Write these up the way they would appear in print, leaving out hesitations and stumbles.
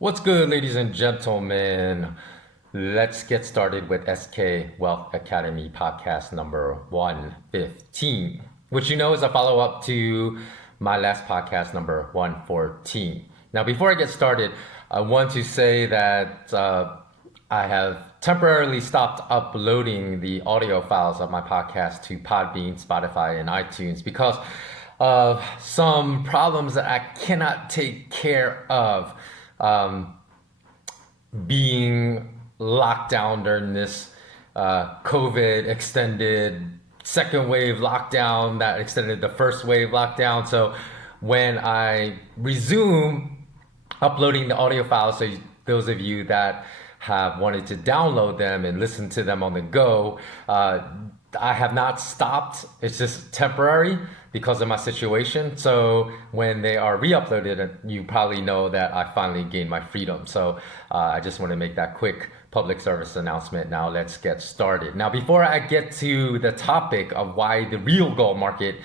What's good, ladies and gentlemen? Let's get started with SK Wealth Academy podcast number 115, which you know is a follow up to my last podcast number 114. Now, before I get started, I want to say that I have temporarily stopped uploading the audio files of my podcast to Podbean, Spotify, and iTunes because of some problems that I cannot take care of being locked down during this COVID extended second wave lockdown that extended the first wave lockdown. So when I resume uploading the audio files, so those of you that have wanted to download them and listen to them on the go, I have not stopped. It's just temporary because of my situation. So when they are re-uploaded, you probably know that I finally gained my freedom. So I just want to make that quick public service announcement. Now let's get started. Now, before I get to the topic of why the real gold market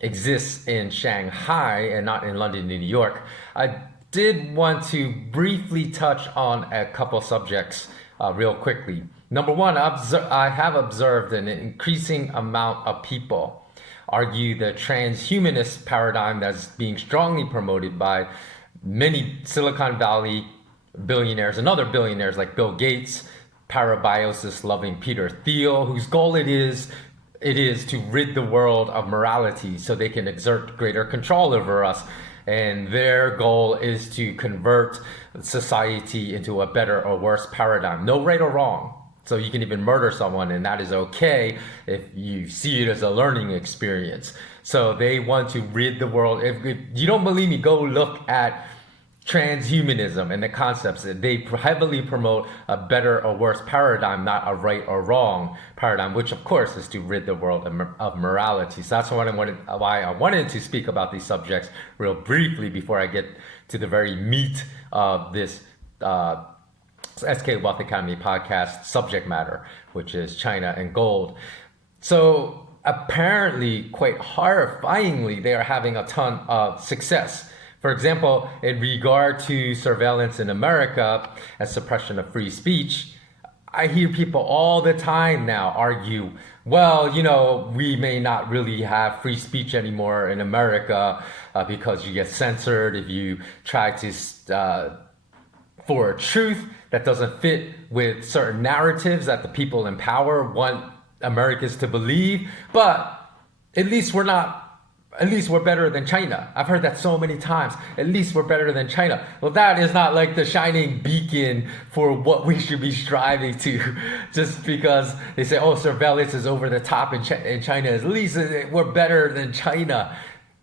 exists in Shanghai and not in London, New York, I did want to briefly touch on a couple subjects real quickly. Number one, I have observed an increasing amount of people argue the transhumanist paradigm that's being strongly promoted by many Silicon Valley billionaires and other billionaires like Bill Gates, parabiosis loving Peter Thiel, whose goal it is to rid the world of morality so they can exert greater control over us. And their goal is to convert society into a better or worse paradigm. No right or wrong. So you can even murder someone, and that is okay if you see it as a learning experience. So they want to rid the world. If you don't believe me, go look at transhumanism and the concepts. They heavily promote a better or worse paradigm, not a right or wrong paradigm, which of course is to rid the world of morality. So that's why I wanted to speak about these subjects real briefly before I get to the very meat of this SK Wealth Academy podcast subject matter, which is China and gold. So apparently, quite horrifyingly, they are having a ton of success. For example, in regard to surveillance in America and suppression of free speech, I hear people all the time now argue, well, we may not really have free speech anymore in America because you get censored if you try to for a truth that doesn't fit with certain narratives that the people in power want Americans to believe. But at least we're better than China. I've heard that so many times. At least we're better than China. Well, that is not like the shining beacon for what we should be striving to. Just because they say, oh, surveillance is over the top in China, at least we're better than China.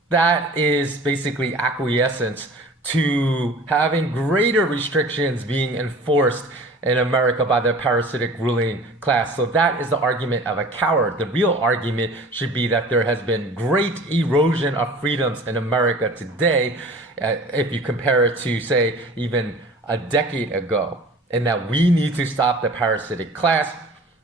That is basically acquiescence to having greater restrictions being enforced in America by the parasitic ruling class. So that is the argument of a coward. The real argument should be that there has been great erosion of freedoms in America today, if you compare it to, say, even a decade ago, and that we need to stop the parasitic class,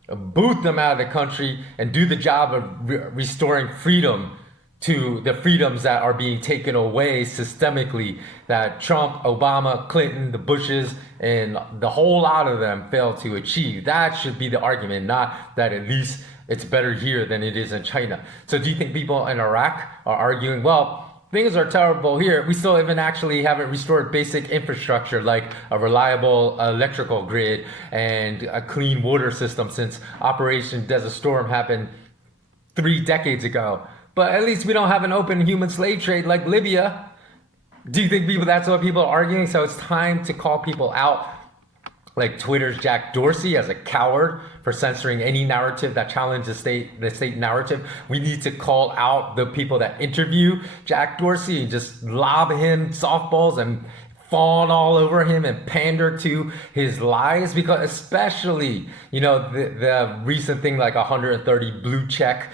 boot them out of the country, and do the job of restoring freedom to the freedoms that are being taken away systemically, that Trump, Obama, Clinton, the Bushes, and the whole lot of them failed to achieve. That should be the argument, not that at least it's better here than it is in China. So do you think people in Iraq are arguing, well, things are terrible here, we still even actually haven't restored basic infrastructure like a reliable electrical grid and a clean water system since Operation Desert Storm happened 3 decades ago? But at least we don't have an open human slave trade like Libya. Do you think that's what people are arguing? So it's time to call people out, like Twitter's Jack Dorsey, as a coward for censoring any narrative that challenges the state narrative. We need to call out the people that interview Jack Dorsey and just lob him softballs and fawn all over him and pander to his lies, because especially, the recent thing, like 130 blue check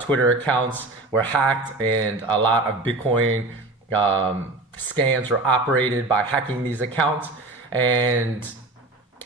Twitter accounts were hacked, and a lot of Bitcoin scams were operated by hacking these accounts. And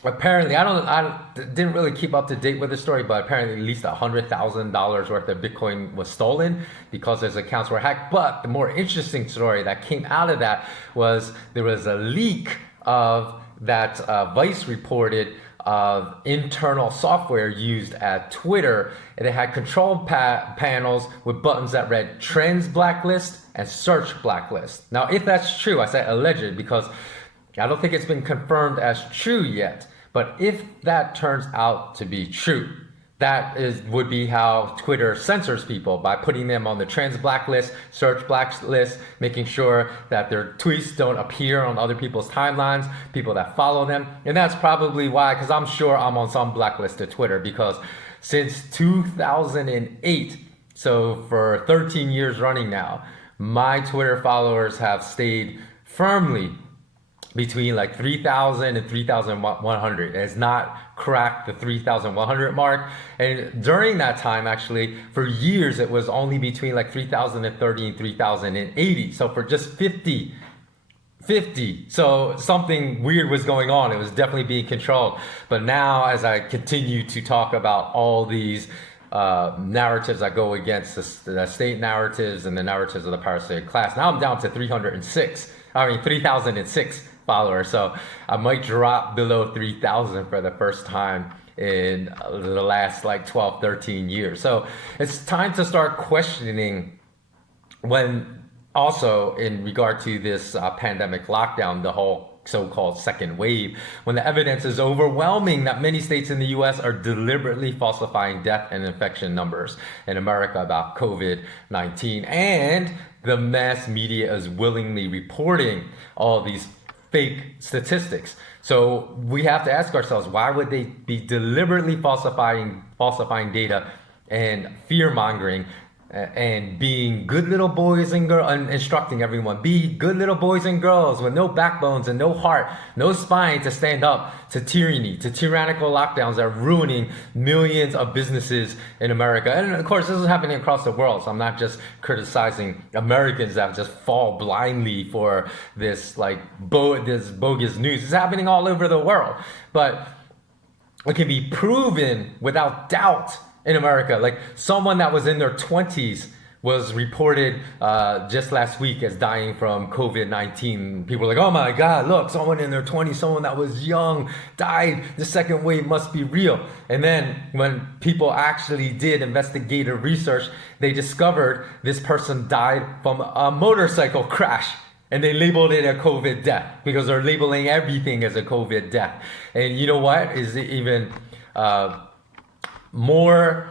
apparently, I didn't really keep up to date with the story, but apparently at least $100,000 worth of Bitcoin was stolen because those accounts were hacked. But the more interesting story that came out of that was there was a leak of that Vice reported of internal software used at Twitter, and it had control panels with buttons that read trends blacklist and search blacklist. Now, if that's true, I say alleged because I don't think it's been confirmed as true yet, but if that turns out to be true, would be how Twitter censors people, by putting them on the trends blacklist, search blacklist, making sure that their tweets don't appear on other people's timelines, people that follow them. And that's probably why, because I'm sure I'm on some blacklist at Twitter, because since 2008, so for 13 years running now, my Twitter followers have stayed firmly between like 3,000 and 3,100. It has not cracked the 3,100 mark. And during that time, actually, for years, it was only between like 3,030 and 3,080. So for just 50. So something weird was going on. It was definitely being controlled. But now, as I continue to talk about all these narratives that go against the state narratives and the narratives of the parasitic class, now I'm down to 3,006 followers. So I might drop below 3,000 for the first time in the last like 12, 13 years. So it's time to start questioning, when also in regard to this pandemic lockdown, the whole so-called second wave, when the evidence is overwhelming that many states in the US are deliberately falsifying death and infection numbers in America about COVID-19, and the mass media is willingly reporting all these fake statistics. So we have to ask ourselves, why would they be deliberately falsifying data and fear-mongering and being good little boys and girls, and instructing everyone, be good little boys and girls with no backbones and no heart, no spine to stand up to tyranny, to tyrannical lockdowns that are ruining millions of businesses in America. And of course, this is happening across the world. So I'm not just criticizing Americans that just fall blindly for this this bogus news. It's happening all over the world. But it can be proven without doubt in America. Like someone that was in their 20s was reported just last week as dying from COVID-19. People were like, oh my God, look, someone in their 20s, someone that was young died. The second wave must be real. And then when people actually did investigative research, they discovered this person died from a motorcycle crash. And they labeled it a COVID death because they're labeling everything as a COVID death. And you know what is even more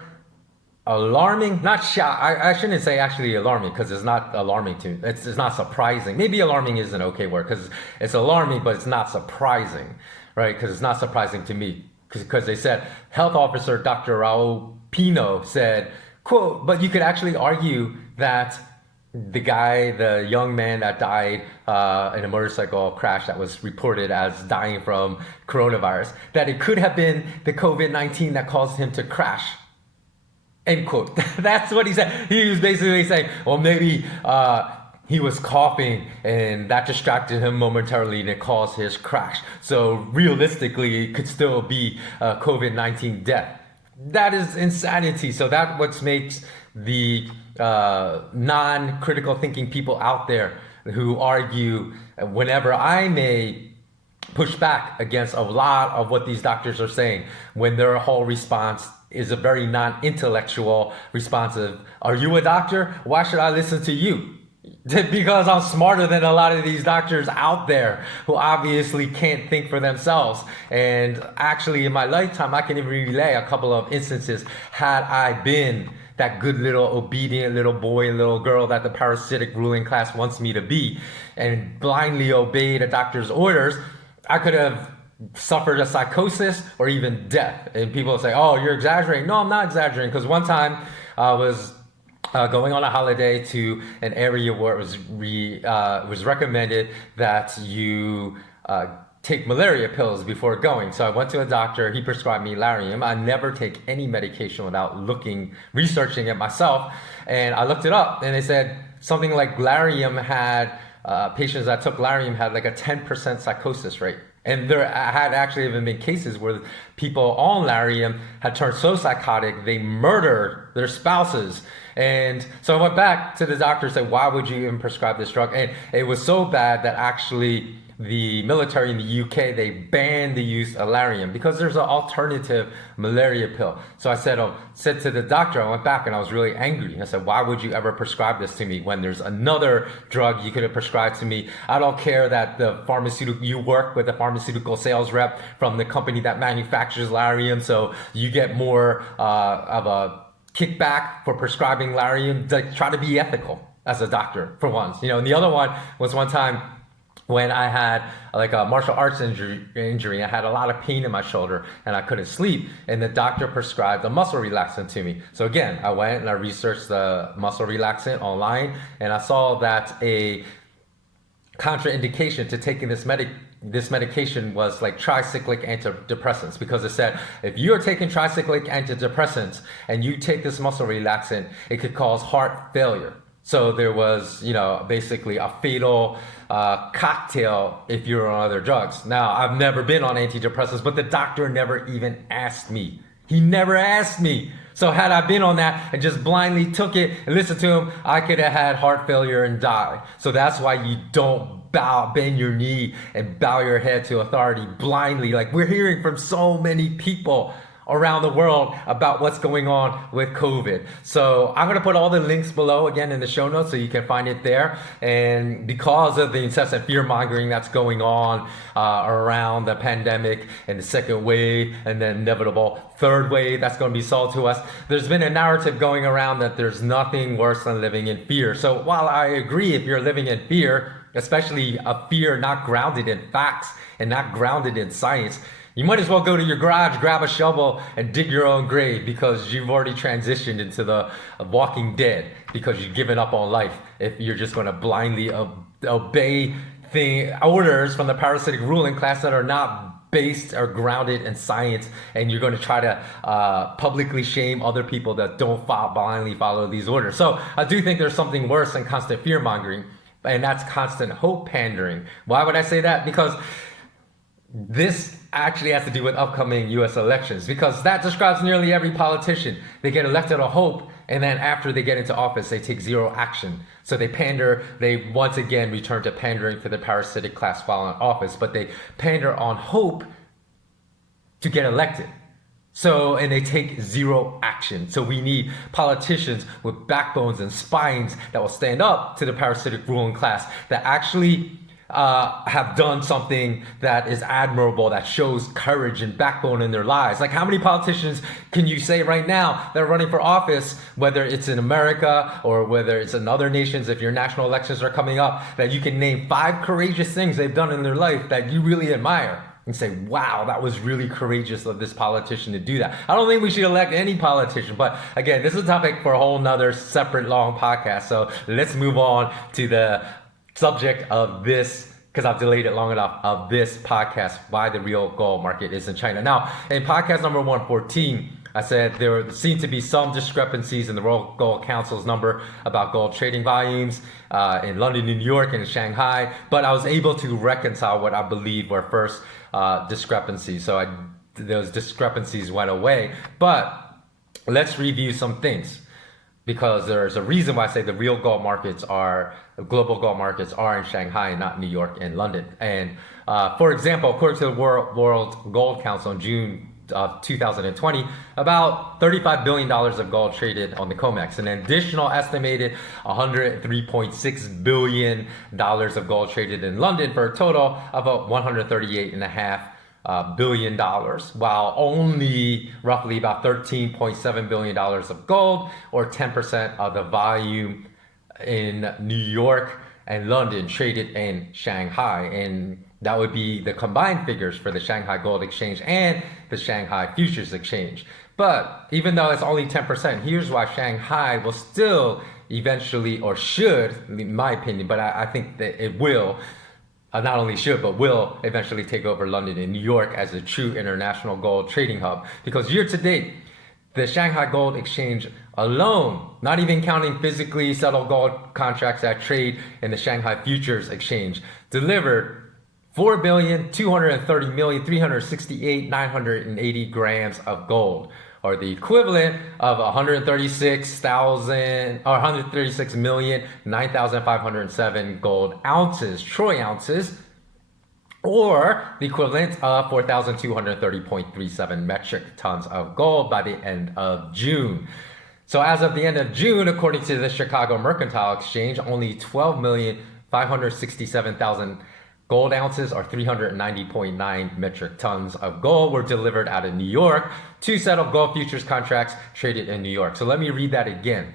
alarming? I shouldn't say actually alarming, because it's not alarming to me. It's not surprising. Maybe alarming is an okay word, because it's alarming, but it's not surprising, right? Because it's not surprising to me, because they said health officer Dr. Raul Pino said, quote, but you could actually argue that the young man that died in a motorcycle crash that was reported as dying from coronavirus, that it could have been the COVID-19 that caused him to crash. End quote. That's what he said. He was basically saying, well, maybe he was coughing and that distracted him momentarily and it caused his crash. So realistically, it could still be a COVID-19 death. That is insanity. So that's what makes the non-critical thinking people out there who argue, whenever I may push back against a lot of what these doctors are saying, when their whole response is a very non-intellectual responsive. Are you a doctor? Why should I listen to you? Because I'm smarter than a lot of these doctors out there who obviously can't think for themselves. And actually in my lifetime, I can even relay a couple of instances had I been that good little obedient little boy and little girl that the parasitic ruling class wants me to be, and blindly obeyed a doctor's orders, I could have suffered a psychosis or even death. And people say, oh, you're exaggerating. No, I'm not exaggerating, because one time I was going on a holiday to an area where it was recommended that you take malaria pills before going. So I went to a doctor, he prescribed me Lariam. I never take any medication without researching it myself. And I looked it up and they said something like Lariam had, patients that took Lariam had like a 10% psychosis rate. And there had actually even been cases where people on Lariam had turned so psychotic, they murdered their spouses. And so I went back to the doctor and said, why would you even prescribe this drug? And it was so bad that actually the military in the UK, they banned the use of Lariam because there's an alternative malaria pill. So I said to the doctor, I went back and I was really angry. I said, why would you ever prescribe this to me when there's another drug you could have prescribed to me? I don't care that you work with a pharmaceutical sales rep from the company that manufactures Lariam, so you get more of a kickback for prescribing Lariam. Like, try to be ethical as a doctor for once, And the other one was one time when I had like a martial arts injury. I had a lot of pain in my shoulder and I couldn't sleep, and the doctor prescribed a muscle relaxant to me. So again, I went and I researched the muscle relaxant online, and I saw that a contraindication to taking this medication was like tricyclic antidepressants, because it said if you're taking tricyclic antidepressants and you take this muscle relaxant, it could cause heart failure. So there was, basically a fatal cocktail if you're on other drugs. Now, I've never been on antidepressants, but the doctor never even asked me. He never asked me. So had I been on that and just blindly took it and listened to him, I could have had heart failure and died. So that's why you don't bend your knee and bow your head to authority blindly. Like, we're hearing from so many people around the world about what's going on with COVID. So I'm going to put all the links below again in the show notes so you can find it there. And because of the incessant fear mongering that's going on around the pandemic and the second wave and the inevitable third wave that's going to be sold to us, there's been a narrative going around that there's nothing worse than living in fear. So while I agree, if you're living in fear, especially a fear not grounded in facts and not grounded in science, you might as well go to your garage, grab a shovel, and dig your own grave, because you've already transitioned into the Walking Dead, because you've given up on life if you're just going to blindly obey orders from the parasitic ruling class that are not based or grounded in science, and you're going to try to publicly shame other people that don't blindly follow these orders. So I do think there's something worse than constant fear mongering, and that's constant hope pandering. Why would I say that? Because this actually has to do with upcoming US elections, because that describes nearly every politician. They get elected on hope, and then after they get into office, they take zero action. So they pander, they once again return to pandering to the parasitic class while in office, but they pander on hope to get elected. And they take zero action. So we need politicians with backbones and spines that will stand up to the parasitic ruling class, that actually have done something that is admirable, that shows courage and backbone in their lives. Like, how many politicians can you say right now that are running for office, whether it's in America or whether it's in other nations, if your national elections are coming up, that you can name 5 courageous things they've done in their life that you really admire and say, wow, that was really courageous of this politician to do that? I don't think we should elect any politician, but again, this is a topic for a whole nother separate long podcast. So let's move on to the subject of this, because I've delayed it long enough, of this podcast, why the real gold market is in China. Now, in podcast number 114, I said there seemed to be some discrepancies in the World Gold Council's number about gold trading volumes in London, New York, and Shanghai, but I was able to reconcile what I believe were first discrepancies. So those discrepancies went away. But let's review some things, because there's a reason why I say the real global gold markets are in Shanghai and not New York and London. And for example, according to the World Gold Council in June of 2020, about $35 billion of gold traded on the COMEX. An additional estimated $103.6 billion of gold traded in London, for a total of about $138.5 billion, while only roughly about $13.7 billion of gold, or 10% of the volume in New York and London, traded in Shanghai. And that would be the combined figures for the Shanghai Gold Exchange and the Shanghai Futures Exchange. But even though it's only 10%, here's why Shanghai will still eventually, or should, in my opinion, but I think that it will, not only should, but will eventually take over London and New York as a true international gold trading hub. Because year to date, the Shanghai Gold Exchange alone, not even counting physically settled gold contracts that trade in the Shanghai Futures Exchange, delivered 4,230,368,980 grams of gold, or the equivalent of 136,9,507 gold ounces, troy ounces, or the equivalent of 4,230.37 metric tons of gold by the end of June. So as of the end of June, according to the Chicago Mercantile Exchange, only 12,567,000 gold ounces, or 390.9 metric tons of gold, were delivered out of New York to settle gold futures contracts traded in New York. So let me read that again.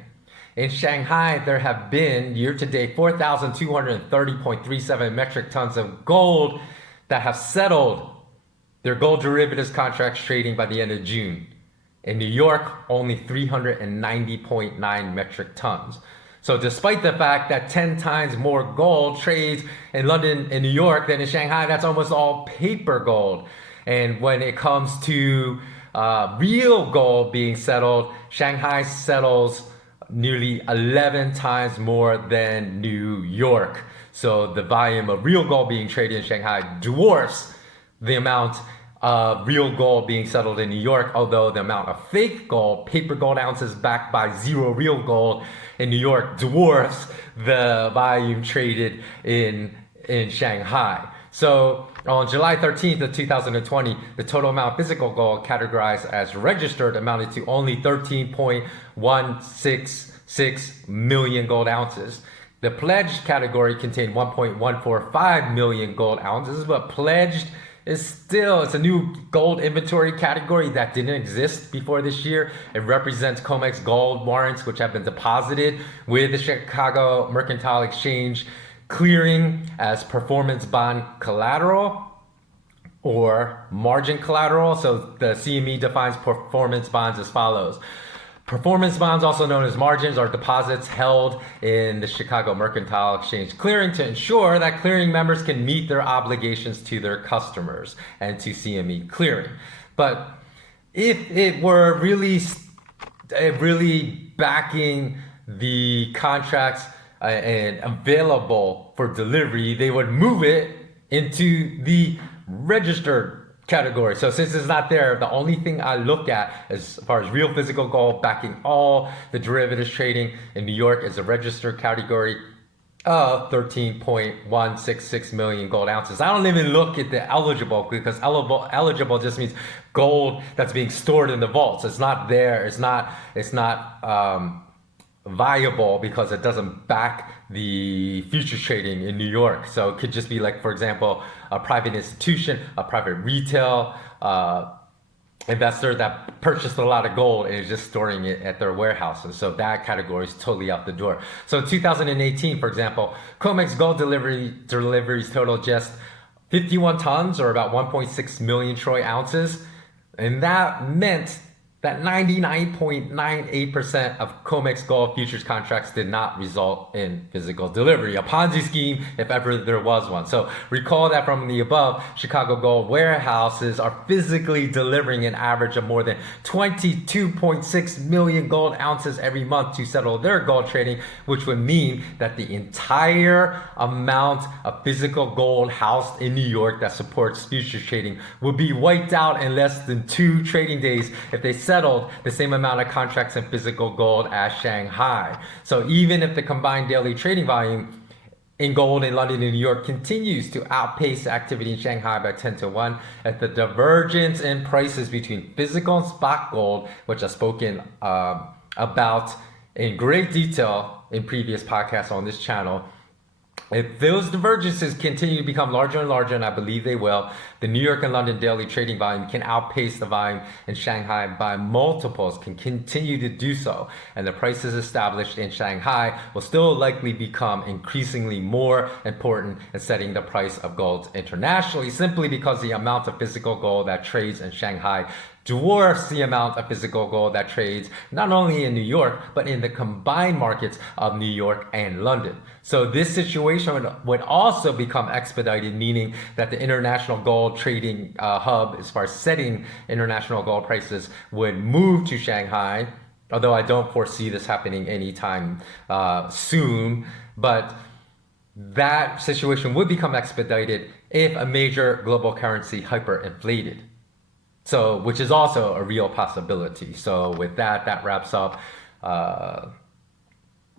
In Shanghai, there have been year-to-date 4,230.37 metric tons of gold that have settled their gold derivatives contracts trading by the end of June. In New York, only 390.9 metric tons. So despite the fact that 10 times more gold trades in London and New York than in Shanghai, that's almost all paper gold. And when it comes to real gold being settled, Shanghai settles nearly 11 times more than New York. So the volume of real gold being traded in Shanghai dwarfs the amount of real gold being settled in New York, although the amount of fake gold, paper gold ounces backed by zero real gold in New York, dwarfs the volume traded in Shanghai. So on July 13th of 2020, the total amount of physical gold categorized as registered amounted to only 13.166 million gold ounces. The pledged category contained 1.145 million gold ounces, but pledged it's a new gold inventory category that didn't exist before this year. It represents COMEX gold warrants, which have been deposited with the Chicago Mercantile Exchange, clearing as performance bond collateral or margin collateral. So the CME defines performance bonds as follows. Performance bonds, also known as margins, are deposits held in the Chicago Mercantile Exchange clearing to ensure that clearing members can meet their obligations to their customers and to CME clearing. But if it were really backing the contracts and available for delivery, they would move it into the registered category. So since it's not there, the only thing I look at as far as real physical gold backing all the derivatives trading in New York is a registered category of 13.166 million gold ounces. I don't even look at the eligible, because eligible just means gold that's being stored in the vaults. It's not there. It's not viable because it doesn't back the futures trading in New York. So it could just be like, for example, a private institution, a private retail investor that purchased a lot of gold and is just storing it at their warehouses. So that category is totally out the door. So in 2018, for example, COMEX gold deliveries totaled just 51 tons, or about 1.6 million troy ounces. And that meant that 99.98% of COMEX gold futures contracts did not result in physical delivery. A Ponzi scheme, if ever there was one. So recall that from the above, Chicago gold warehouses are physically delivering an average of more than 22.6 million gold ounces every month to settle their gold trading, which would mean that the entire amount of physical gold housed in New York that supports futures trading would be wiped out in less than 2 trading days if they settled the same amount of contracts in physical gold as Shanghai. So even if the combined daily trading volume in gold in London and New York continues to outpace activity in Shanghai by 10 to 1, at the divergence in prices between physical and spot gold, which I've spoken about in great detail in previous podcasts on this channel, if those divergences continue to become larger and larger, and I believe they will, the New York and London daily trading volume can outpace the volume in Shanghai by multiples, can continue to do so. And the prices established in Shanghai will still likely become increasingly more important in setting the price of gold internationally, simply because the amount of physical gold that trades in Shanghai dwarfs the amount of physical gold that trades not only in New York, but in the combined markets of New York and London. So this situation would also become expedited, meaning that the international gold trading hub, as far as setting international gold prices, would move to Shanghai, although I don't foresee this happening anytime soon. But that situation would become expedited if a major global currency hyperinflated. So, which is also a real possibility. So with that, that wraps up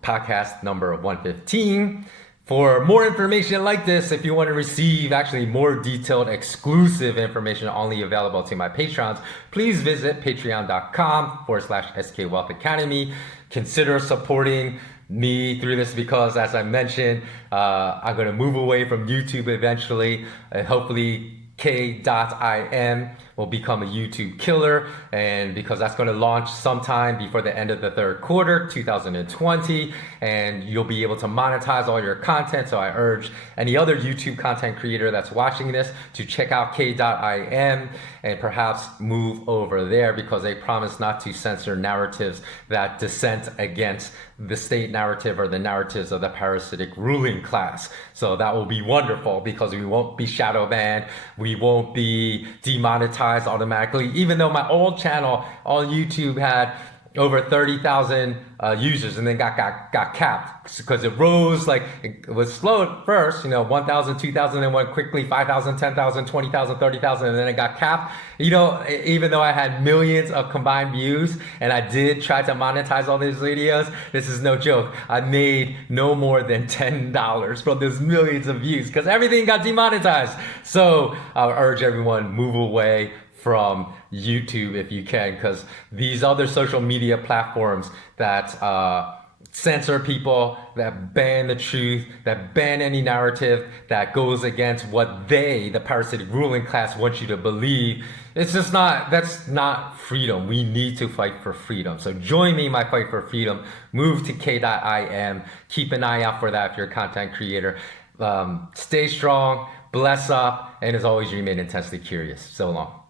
podcast number 115. For more information like this, if you want to receive actually more detailed, exclusive information only available to my Patreons, please visit patreon.com/skwealthacademy. Consider supporting me through this because, as I mentioned, I'm going to move away from YouTube eventually, and hopefully K.im will become a YouTube killer, and because that's going to launch sometime before the end of the third quarter 2020, and you'll be able to monetize all your content. So I urge any other YouTube content creator that's watching this to check out K.im and perhaps move over there, because they promise not to censor narratives that dissent against the state narrative or the narratives of the parasitic ruling class. So that will be wonderful, because we won't be shadow banned, we won't be demonetized automatically, even though my old channel on YouTube had over 30,000 users and then got capped because it rose, like it was slow at first, 1,000, 2,000, then went quickly 5,000, 10,000, 20,000, 30,000, and then it got capped. Even though I had millions of combined views and I did try to monetize all these videos, this is no joke. I made no more than $10 from those millions of views because everything got demonetized. So I would urge everyone, move away from YouTube if you can, because these other social media platforms that censor people, that ban the truth, that ban any narrative that goes against what they, the parasitic ruling class, want you to believe, that's not freedom. We need to fight for freedom. So join me in my fight for freedom. Move to K.im. Keep an eye out for that if you're a content creator. Stay strong, bless up, and as always, remain intensely curious. So long.